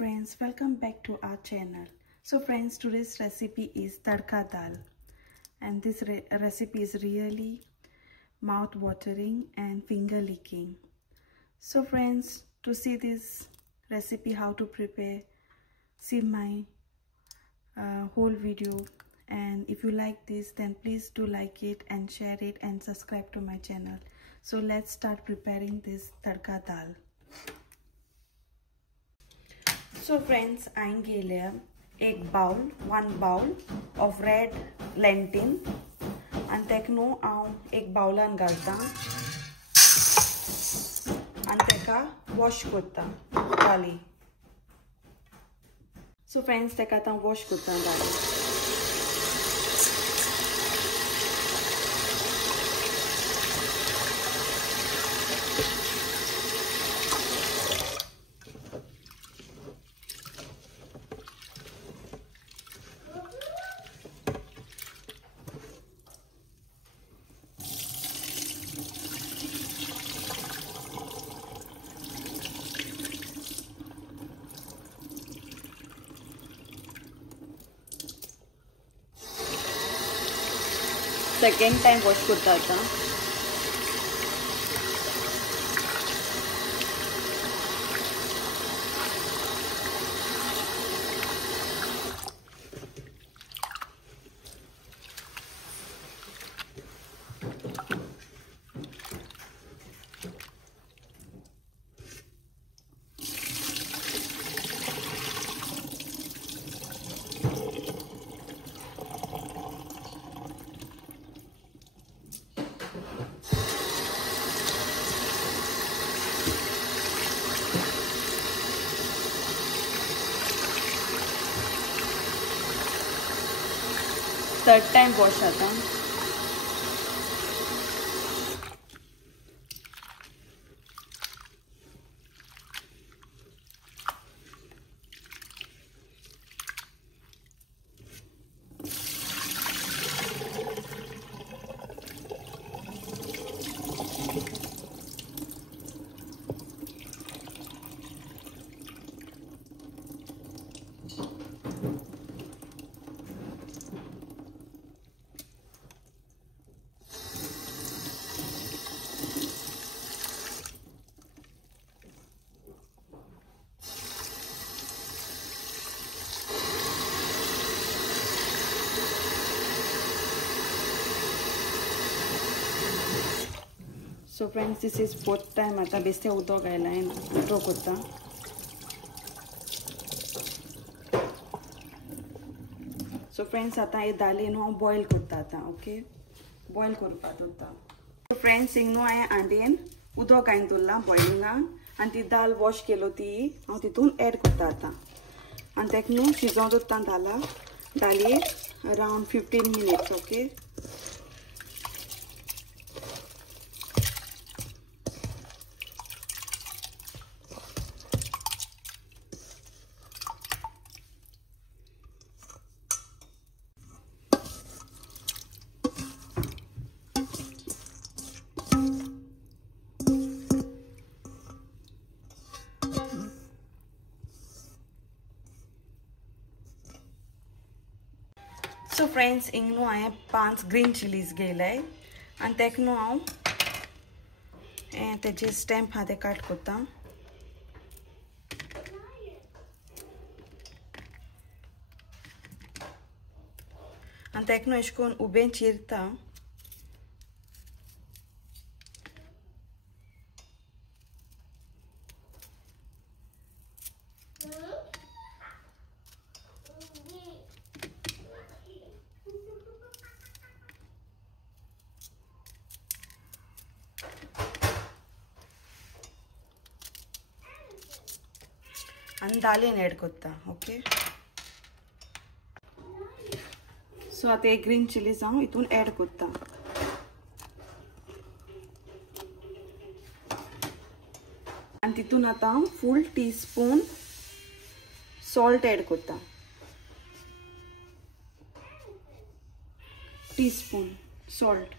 friends, welcome back to our channel. So friends, today's recipe is tadka dal, and this recipe is really mouth watering and finger licking. So friends, to see this recipe, how to prepare, see my whole video, and if you like this, then please do like it and share it and subscribe to my channel. So let's start preparing this tadka dal. So friends, I'm going to one bowl of red lentil, and tekno एक बाउलान घालता and तेका wash करता दाली. So friends, तेका आता wash करता दाली. Second time wash करता था. Third time wash आता. So friends, this is fourth time आता बेस्ते उदक आयलाय उदक करता. So friends, आता हे दाली न्हू बॉईल करता आता. ओके, बॉईल करपा दवरता. So friends, हिंगू हांवें हांडयेन उदक घालून दवरला बॉइलिंगाक, आनी ती दाल वॉश केलो ती हांव तितून एड करता आता. आनी तेका न्हू शिजोवन दवरता दालयेक around 15 minutes. Okay. So friends, इंगनू हांवें 5 ग्रीन चिलीज घेयलाय, आनी तेका न्हू हांव तेजे स्टॅम्प आहा ते कट करता. आनी तेका न्हू अशें करून उबें चिरता. आणि दालेन ऍड करता. ओके. सो आता एक ग्रीन चिलीज हांव हितून ऍड करता. आणि तितून आता हांव फुल टीस्पून सॉल्ट ऍड करता. Teaspoon salt.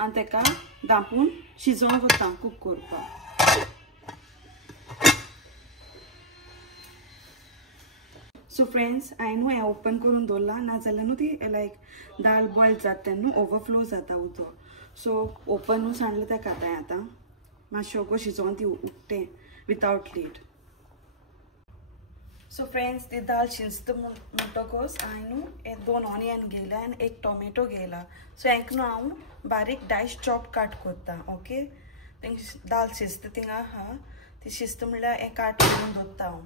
आणि तेका धांपून शिजोवंक वता कूक करपाक. सो फ्रेंड्स हांवें न्हू हें ओपन करून दवरला नाजाल्यार न्हू ती लायक दाल बॉयल जाता तेन्ना न्हू ओवरफ्लो जाता उदक. सो ओपन न्हू सांडलें तें खाताय आतां मातशें ओगो शिजोवन ती उठटें विथआउट लीड. सो फ्रेंड्स ती दाल शिजता म्हणटकच हांवें न्हू 2 ऑनियन घेयला आनी 1 टोमॅटो घेयला. सो हेंक न्हू हांव बारीक डायस चॉप काट करता. ओके दाल शिजता थिंगा आहा ती शिजता म्हणल्यार हें काट करून दवरता हांव.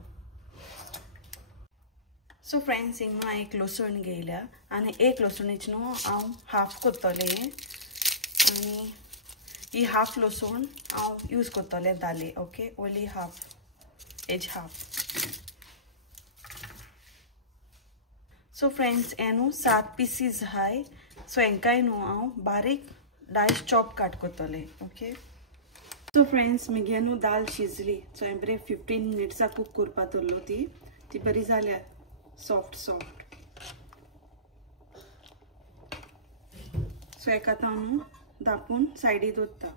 सो फ्रेंड्स हिंगा 1 लसूण घेयल्या आनी 1 लसुणीचे न्हू हांव हाफ करतलें आनी ही हाफ लसूण हांव यूज करतलें दाले. ओके ओली half as half. So friends हे न्हू 7 पीसीस आहाय. सो हेंकाय न्हू हांव बारीक डायस चॉप काट करतलें. ओके सो फ्रेंड्स मगे न्हू दाल शिजली. सो हांवें बरें 15 मिनिट्सां कूक करपाक दवरलो ती बरी जाल्या सॉफ्ट. सो हेका आतां न्हू धांपून सायडीक दवरता.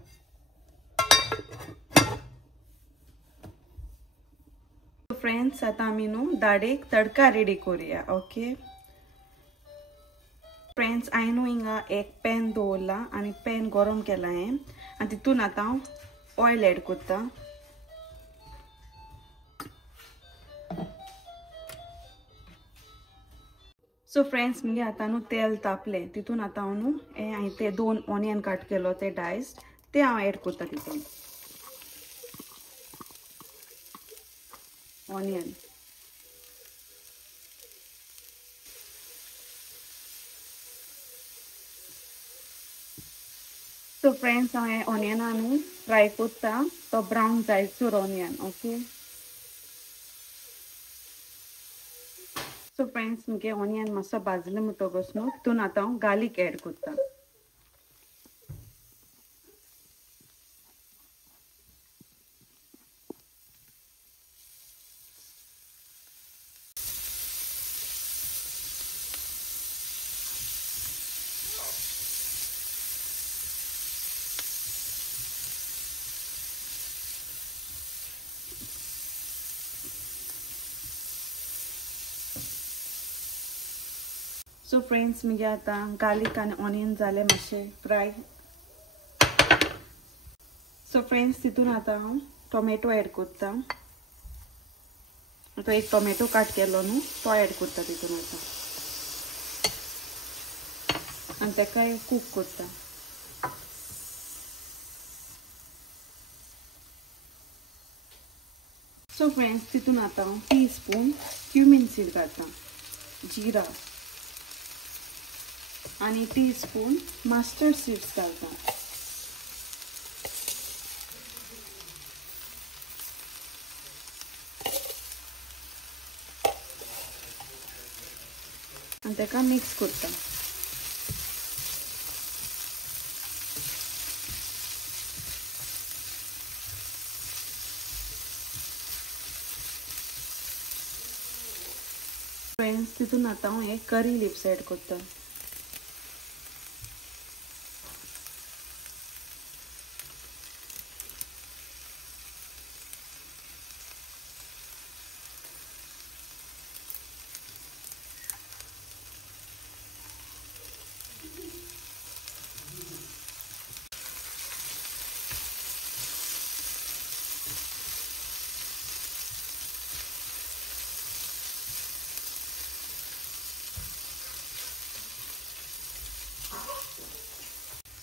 फ्रेंड्स आतां आमी न्हू दाळेक तडका रेडी करूया. ओके फ्रेंड्स हांवें न्हू हिंगा 1 पॅन दवरला आनी पॅन गरम केला हांवें आनी तितून आतां हांव ऑयल एड करता. सो फ्रेंड्स मगे आतां न्हू तेल तापलें तितून आतां हांव न्हू हें हांवें ते 2 ऑनियन काट केलो ते डायस्ड ते हांव एड करता तितून. ऑनियन सो फ्रेंड्स हांव हें ऑनियना न्हू फ्राय करता तो ब्रावन जायसर ऑनियन. ओके सो फ्रेंड्स मगे ऑनियन मातसो भाजलो म्हणटकच न्हू तितून आतां हांव गार्लीक एड करता. सो फ्रेंड्स मगे आतां गार्लीक आनी ऑनियन जाले मातशें फ्राय. सो फ्रेंड्स तितून आतां हांव टोमॅटो एड करता. आतां 1 टोमॅटो काट केलो न्हू तो एड करता तितून आतां आनी तेका कूक करता. सो फ्रेंड्स तितून आतां हांव टीस्पून क्युमीन सीड घालता, जिरा आणि टीस्पून मस्टर्ड सीड्स घालता. आणि तेका मिक्स करता. फ्रेंड्स तितून आता हांव एक करी लिव्स ऍड करता.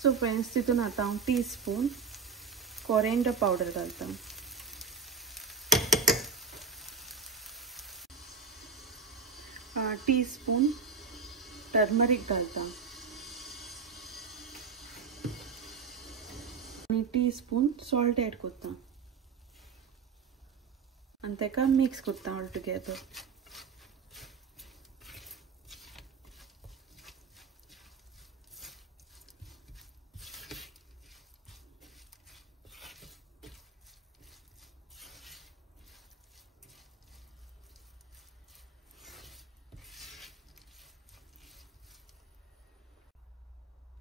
सो फ्रेंड्स तितून आता हांव टीस्पून कोरिएंडर पावडर घालता. टीस्पून टर्मरीक घालता आणि टीस्पून सॉल्ट ऍड करता आणि तेका मिक्स करता ऑल टुगेदर.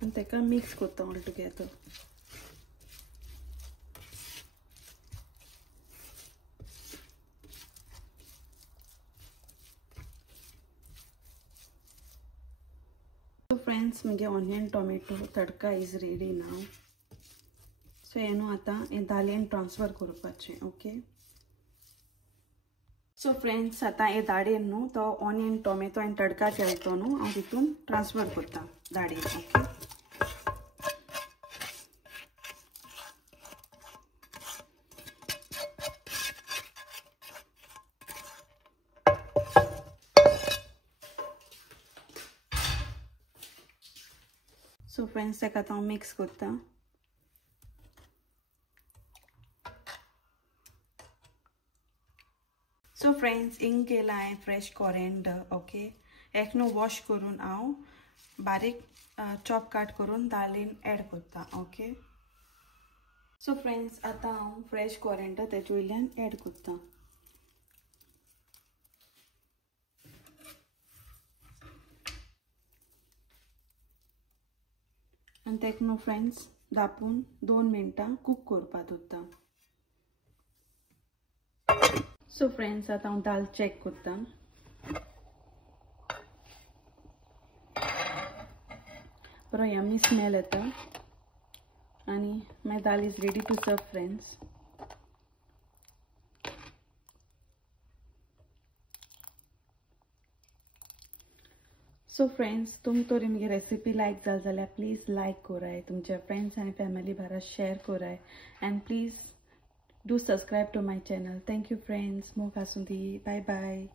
आणि तेका मिक्स करता ऑल टुगेदर. फ्रेंड्स मुझे onion tomato tadka is ready now. सो हेनू आता हे दाळयेन ट्रांसफर करपाचें. ओके. सो फ्रेंड्स आता हे दाळयेन न्हू तो ऑनियन टोमेटो आनी तडका केला तो न्हू हांव तितून ट्रांसफर करता दाळयेन. ओके. सो फ्रेंड्स ताका आतां हांव मिक्स करता. सो फ्रेंड्स हिंग केला हांवें फ्रेश कॉरिएंडर. ओके. एक न्हू वॉश करून हांव बारीक चॉप काट करून दाळयेन एड करता. ओके. सो फ्रेंड्स आतां हांव फ्रेश कॉरिएंडर तेजे वयल्यान एड करता. आनी तेका न्हू फ्रेंड्स धापून 2 मिनटां कूक करपा दवरता. सो फ्रेंड्स आतां हांव दाल चॅक करता. बरो यम्मी स्मेल येता आनी my dal is ready to serve friends. So friends तुम तरी मुगे रेसिपी लायक जाल जाल्यार प्लीज लायक कोराय, तुमच्या फ्रेंड्स आनी फॅमिली बारा शेअर कोराय and please do subscribe to my channel. Thank you friends. Moga Sundi. Bye bye.